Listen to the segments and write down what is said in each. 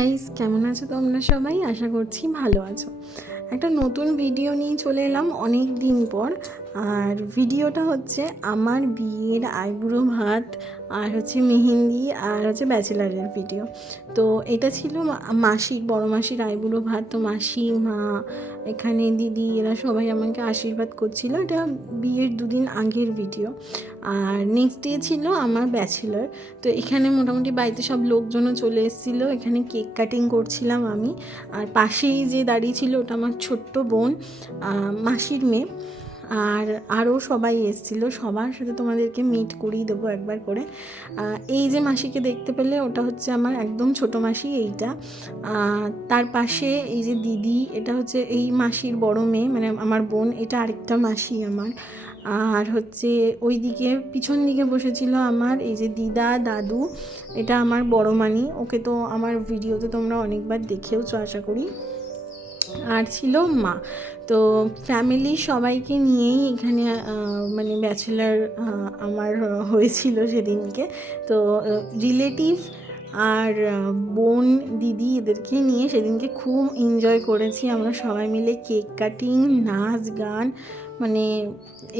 Guys, কেমন আছো তোমরা সবাই? আশা করছি ভালো আছো। একটা নতুন ভিডিও নিয়ে চলে এলাম অনেক দিন পর। আর ভিডিওটা হচ্ছে আমার বিয়ের আইবুড়ো ভাত, আর হচ্ছে মেহেন্দি, আর হচ্ছে ব্যাচেলারের ভিডিও। তো এটা ছিল মাসির, বড় মাসির আইবুড়ো ভাত। তো মাসি, মা, এখানে দিদি, এরা সবাই আমাকে আশীর্বাদ করছিল। এটা বিয়ের দুদিন আগের ভিডিও। আর নেক্সট ডে ছিল আমার ব্যাচেলার। তো এখানে মোটামুটি বাড়িতে সব লোকজনও চলে এসেছিলো। এখানে কেক কাটিং করছিলাম আমি। আর পাশেই যে দাঁড়িয়ে ছিল ওটা আমার ছোট্ট বোন, মাসির মেয়ে। আর আরও সবাই এসেছিলো, সবার সাথে তোমাদেরকে মিট করিয়ে দেবো একবার করে। এই যে মাসিকে দেখতে পেলে, ওটা হচ্ছে আমার একদম ছোট মাসি এইটা। তার পাশে এই যে দিদি, এটা হচ্ছে এই মাসির বড় মেয়ে, মানে আমার বোন। এটা আরেকটা মাসি আমার। আর হচ্ছে ওই দিকে পিছন দিকে বসেছিল আমার এই যে দিদা, দাদু। এটা আমার বড় মানি, ওকে তো আমার ভিডিওতে তোমরা অনেকবার দেখেওছো আশা করি। আর ছিল মা। তো ফ্যামিলি সবাইকে নিয়েই এখানে মানে ব্যাচেলার আমার হয়েছিল সেদিনকে। তো রিলেটিভ আর বোন, দিদি, এদেরকে নিয়ে সেদিনকে খুব এনজয় করেছি আমরা সবাই মিলে। কেক কাটিং, নাচ গান, মানে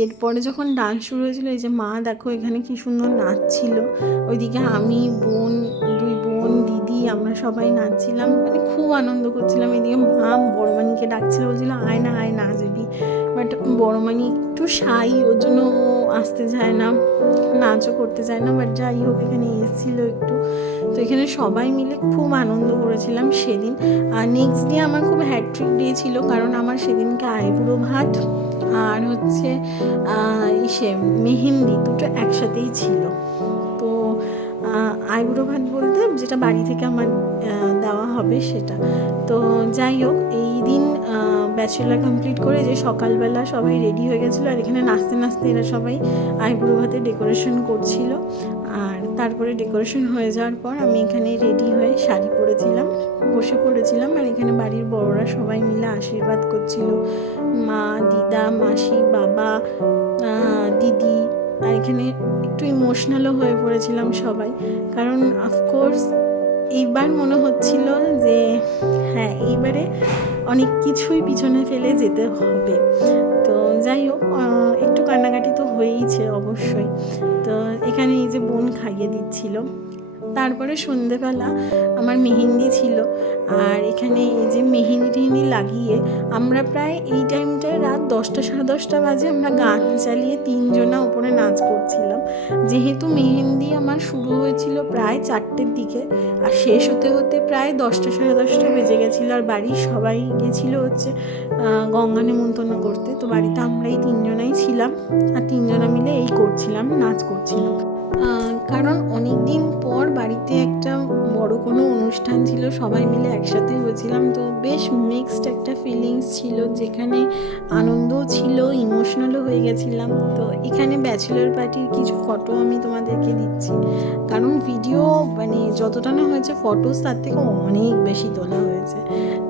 এরপরে যখন ডান্স শুরু হয়েছিল, এই যে মা দেখো এখানে কি সুন্দর নাচছিল। ওইদিকে আমি, বোন, দুই বোন, দিদি, আমরা সবাই নাচছিলাম, মানে খুব আনন্দ করছিলাম। এদিকে মা বড় মানিকে ডাকছিল, বলছিল আয় না আয় নাচবি। বাট বড় মানি একটু শাই, ওর জন্য ও আসতে চায় না, নাচও করতে চায় না। বাট যাই হোক, এখানে এসেছিলো একটু। তো এখানে সবাই মিলে খুব আনন্দ করেছিলাম সেদিন। আর নেক্সট ডে আমার খুব হ্যাট্রিক ডে ছিল, কারণ আমার সেদিনকে আইবুড়ো ভাত আর হচ্ছে ইসে মেহেন্দি দুটো একসাথেই ছিল। তো আইবুড়ো ভাত বলতে যেটা বাড়ি থেকে আমার দেওয়া হবে সেটা। তো যাই হোক, এই দিন ব্যাচেলার কমপ্লিট করে যে সকালবেলা সবাই রেডি হয়ে গেছিলো। আর এখানে নাচতে নাচতে এরা সবাই আইবুড়ো ভাতে ডেকোরেশন করছিল। আর তারপরে ডেকোরেশন হয়ে যাওয়ার পর আমি এখানে রেডি হয়ে শাড়ি পরেছিলাম, বসে পড়েছিলাম। আর এখানে বাড়ির বড়রা সবাই মিলে আশীর্বাদ করছিল, মা, দিদা, মাসি, বাবা, দিদি। আর এখানে একটু ইমোশনালও হয়ে পড়েছিলাম সবাই, কারণ অফকোর্স এইবার মনে হচ্ছিল যে হ্যাঁ, এইবারে অনেক কিছুই পিছনে ফেলে যেতে হবে। তো যাই হোক, একটু কান্নাকাটি তো হয়েইছে অবশ্যই। তো এখানে এই যে বোন খাইয়ে দিচ্ছিল। তারপরে সন্ধেবেলা আমার মেহেন্দি ছিল। আর এখানে এই যে মেহেন্দি লাগিয়ে আমরা প্রায় এই টাইমটায় রাত 10টা সাড়ে 10টা বাজে আমরা গান চালিয়ে 3জনা উপরে নাচ করছিলাম। যেহেতু মেহেন্দি আমার শুরু হয়েছিল প্রায় 4টের দিকে, আর শেষ হতে হতে প্রায় 10টা সাড়ে 10টা বেজে গেছিলো। আর বাড়ির সবাই গেছিলো হচ্ছে গঙ্গা নেমন্তন্ন করতে। তো বাড়িতে আমরা এই 3জনাই ছিলাম, আর 3জনা মিলে এই করছিলাম, নাচ করছিলাম। কারণ অনেক দিন পর বাড়িতে একটা বড় কোনো অনুষ্ঠান ছিল, সবাই মিলে একসাথে হয়েছিলাম। তো বেশ মিক্সড একটা ফিলিংস ছিল, যেখানে আনন্দও ছিল, ইমোশনালও হয়ে গেছিলাম। তো এখানে ব্যাচেলার পার্টির কিছু ফটো আমি তোমাদেরকে দিচ্ছি, কারণ ভিডিও মানে যতটা না হয়েছে ফটোস তার থেকে অনেক বেশি তোলা হয়েছে।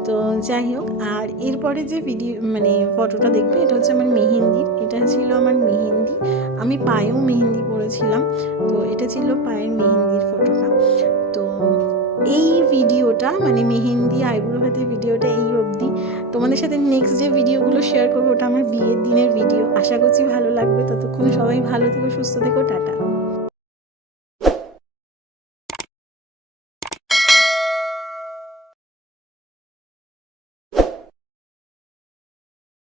তো যাই হোক, আর এরপরে যে ভিডিও মানে ফটোটা দেখবে, এটা হচ্ছে আমার মেহেন্দির। এটা ছিল আমার মেহেন্দি, আমি পায়েও মেহেন্দি পরেছিলাম। তো এটা ছিল পায়ের মেহেন্দির ফটোটা। তো এই ভিডিওটা মানে মেহেন্দি আইবুড়ো ভাতের ভিডিওটা এই অবধি। তোমাদের সাথে নেক্সট যে ভিডিওগুলো শেয়ার করবো ওটা আমার বিয়ের দিনের ভিডিও। আশা করছি ভালো লাগবে। ততক্ষণ সবাই ভালো থেকো, সুস্থ থেকো, টাটা।